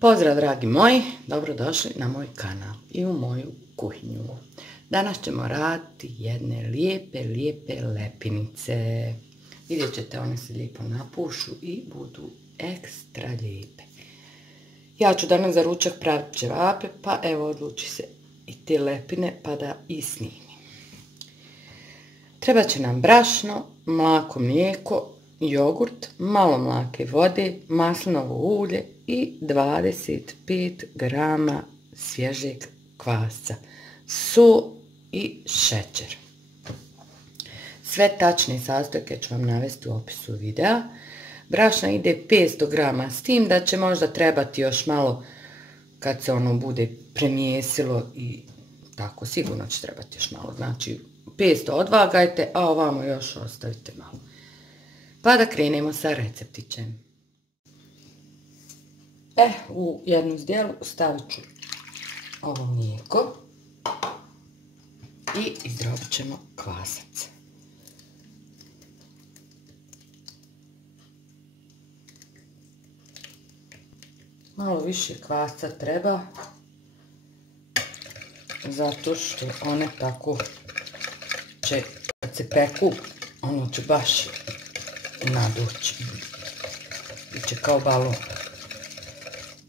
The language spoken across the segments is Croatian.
Pozdrav dragi moji, dobrodošli na moj kanal i u moju kuhinju. Danas ćemo raditi jedne lijepe lepinice. Vidjet ćete, one se lijepo napušu i budu ekstra lijepe. Ja ću danas za ručak praviti ćevape, pa evo odluči se i te lepine pa da i snimim. Treba će nam brašno, mlako, mlijeko, jogurt, malo mlake vode, maslinovo ulje i 25 grama svježeg kvasca, sol i šećer. Sve tačne sastojke ću vam navesti u opisu videa. Brašna ide 500 grama, s tim da će možda trebati još malo kad se ono bude premijesilo i tako, sigurno će trebati još malo. Znači 500 odvagajte, a ovamo još ostavite malo. Pa da krenemo sa receptićem. U jednu zdjelu stavit ću ovo mlijeko i izdrobit ćemo kvasac. Malo više kvasca treba, zato što one tako će, kad se peku, ono će baš nadući. Biće kao balon.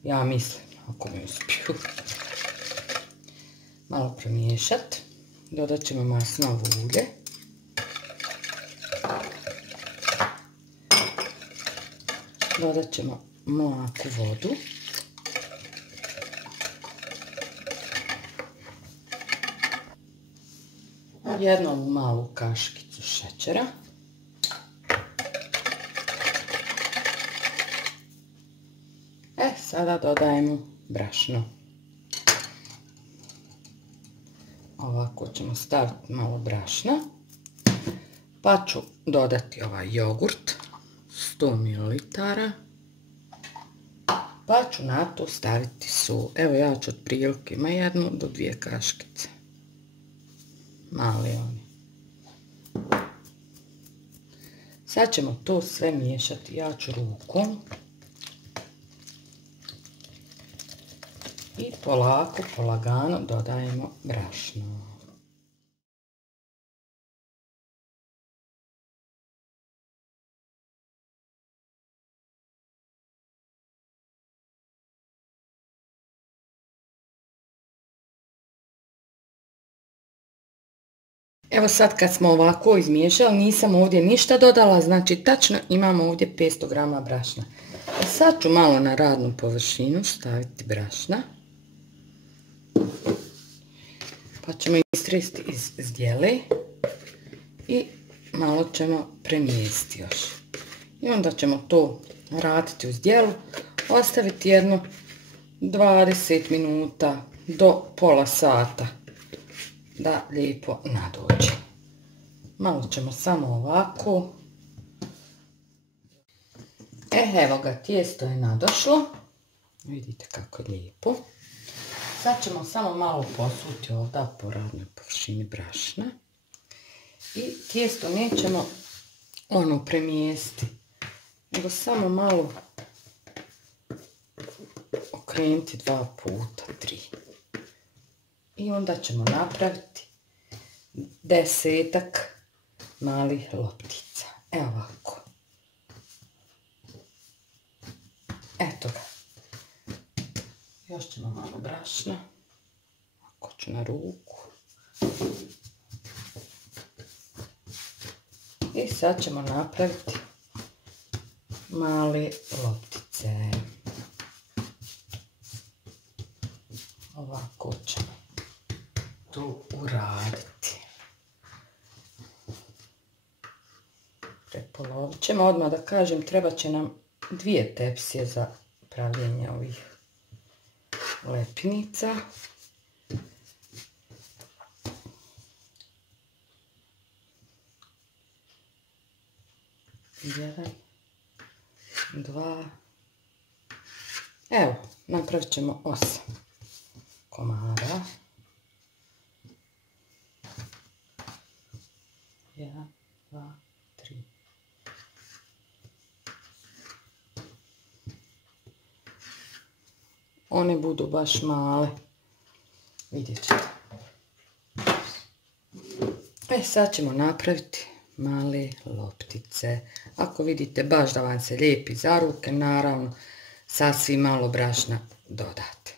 Ja mislim, ako mi uspiju. Malo promiješati. Dodat ćemo maslinovo ulje. Dodat ćemo mlaku vodu. Jednu malu kašikicu šećera. Sada dodajemo brašno. Ovako ćemo staviti malo brašna. Pa ću dodati ovaj jogurt, 100 ml. Pa ću na to staviti sol. Evo ja ću otprilike ima 1 do 2 kaškice. Mali oni. Sad ćemo to sve miješati. Ja ću rukom. I polako, polagano dodajemo brašno. Evo sad kad smo ovako izmiješali, nisam ovdje ništa dodala, znači tačno imamo ovdje 500 grama brašna. Sad ću malo na radnu površinu staviti brašna. Pa ćemo istresti iz zdjele i malo ćemo premijesti još. I onda ćemo to raditi u zdjelu, ostaviti jedno 20 minuta do pola sata da lijepo nadođe. Malo ćemo samo ovako. Evo ga, tijesto je nadošlo. Vidite kako je lijepo. Sad ćemo samo malo posuti ovdje po radnoj površini brašna. I tijesto nećemo premijesti, nego samo malo okrenuti 2 puta, 3. I onda ćemo napraviti 10 malih loptica. Evo ovako. Eto ga. Još ćemo malo brašna. Ovako ću na ruku. I sad ćemo napraviti male loptice. Ovako ćemo to uraditi. Prepolovit ćemo. Odmah da kažem, treba će nam 2 tepsije za pravljenje ovih lepinica. 1, 2, evo, napravit ćemo 8 komada. 1, 2, 3. one budu baš male. Vidjet ćete. Sad ćemo napraviti male loptice. Ako vidite baš da vam se lijepi za ruke, naravno sasvim malo brašna dodate.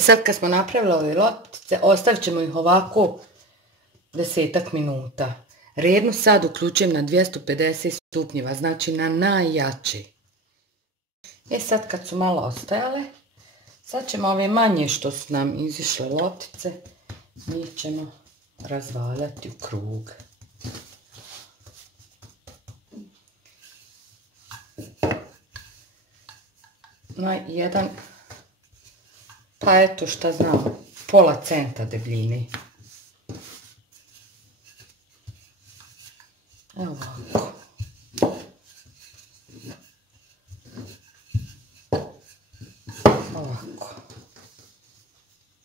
Sad kad smo napravili ove loptice, ostavit ćemo ih ovako 10 minuta. Rednu sad uključujem na 250 stupnjeva, znači na najjači. Sad kad su malo ostajale, sad ćemo ove manje što su nam izišle loptice, mi ćemo razvaljati u krug. Na jedan, pa eto šta znam, pola centa debljine. Evo ovako. Ovako.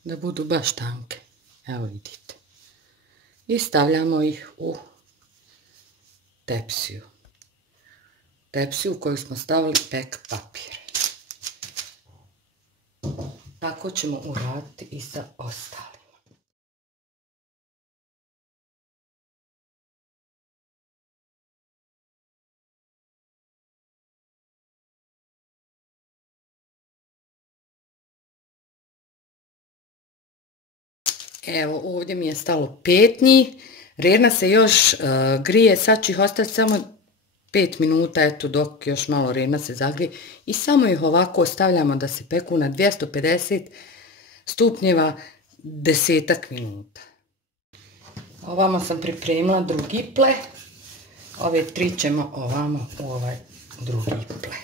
Da budu baš tanke. Evo vidite. I stavljamo ih u tepsiju. Tepsiju u koju smo stavili pek papir. Tako ćemo uraditi i sa ostalim. Evo, ovdje mi je stalo 5 njih. Redna se još grije, sad ću ih ostaviti samo 5 minuta, eto dok još malo redna se zagrije. I samo ih ovako ostavljamo da se peku na 250 stupnjeva 10 minuta. Ovamo sam pripremila drugi ple. Ove 3 ćemo ovamo u ovaj drugi ple.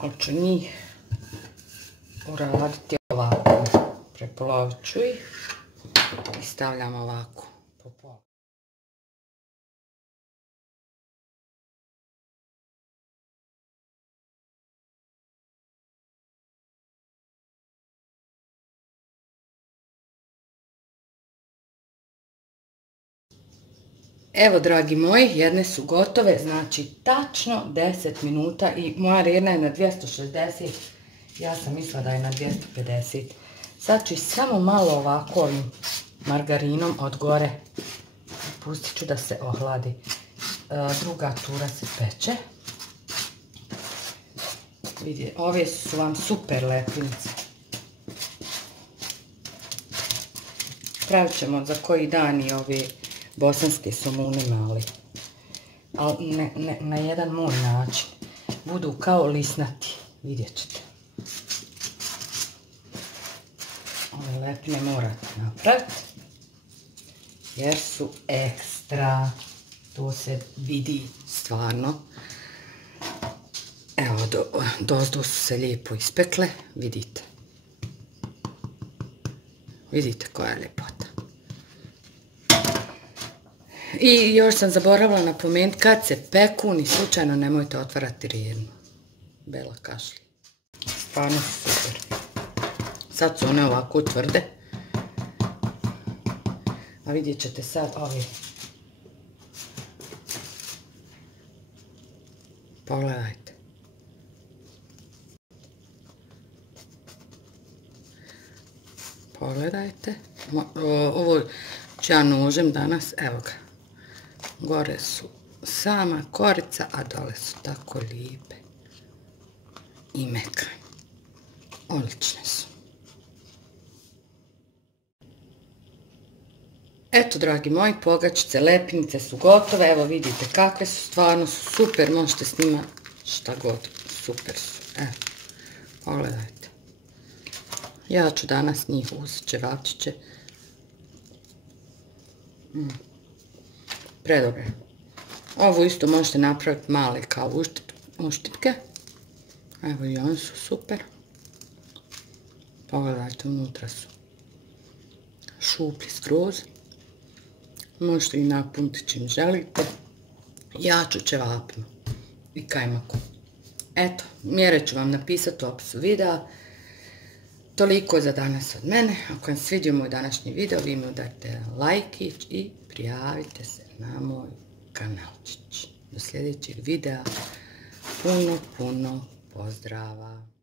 Hoću njih uraditi ovako. Prepolovit ću ih i stavljam ovako po pola. Evo, dragi moji, jedne su gotove, znači tačno 10 minuta i moja redna je na 260, ja sam mislila da je na 250. Sad ću samo malo ovako ovim margarinom od gore, pustit ću da se ohladi. Druga tura se peče. Vidite, ove su vam super lepinice. Pravit ćemo za koji dan i ove bosanske somune mali. Ali ne na jedan moj način. Budu kao lisnati, vidjet ćete. Ove lepine morate napraviti, jer su ekstra. To se vidi stvarno. Evo, dozdu su se lijepo ispekle, vidite. Vidite koja je ljepota. I još sam zaboravila napomenuti, kad se peku, ni slučajno nemojte otvarati rednu. Bela kašlja. Stvarno su super. Sad su one ovako tvrde. A vidjet ćete sad ove. Pogledajte. Pogledajte. Ovo ću ja nožem danas, evo ga. Gore su sama korica, a dole su tako lijepe i mekane. Odlične su. Eto, dragi moji, pogačice, lepinice su gotove. Evo vidite kakve su, stvarno su super. Možete s njima šta god, super su. Evo, pogledajte. Ja ću danas njih uz ćevapčiće. Predobre. Ovo isto možete napraviti male kao uštipke. Evo i oni su super. Pogledajte, unutra su šuplji skroz. Možete i napuniti čim želite. Ja ću ćevapima. i kajmaku. Eto, mjere ću vam napisati u opisu videa. Toliko za danas od mene. Ako vam svidio moj današnji video, vi mi udarite lajkić i prijavite se na moj kanalčić. Do sljedećeg videa. Puno pozdrava.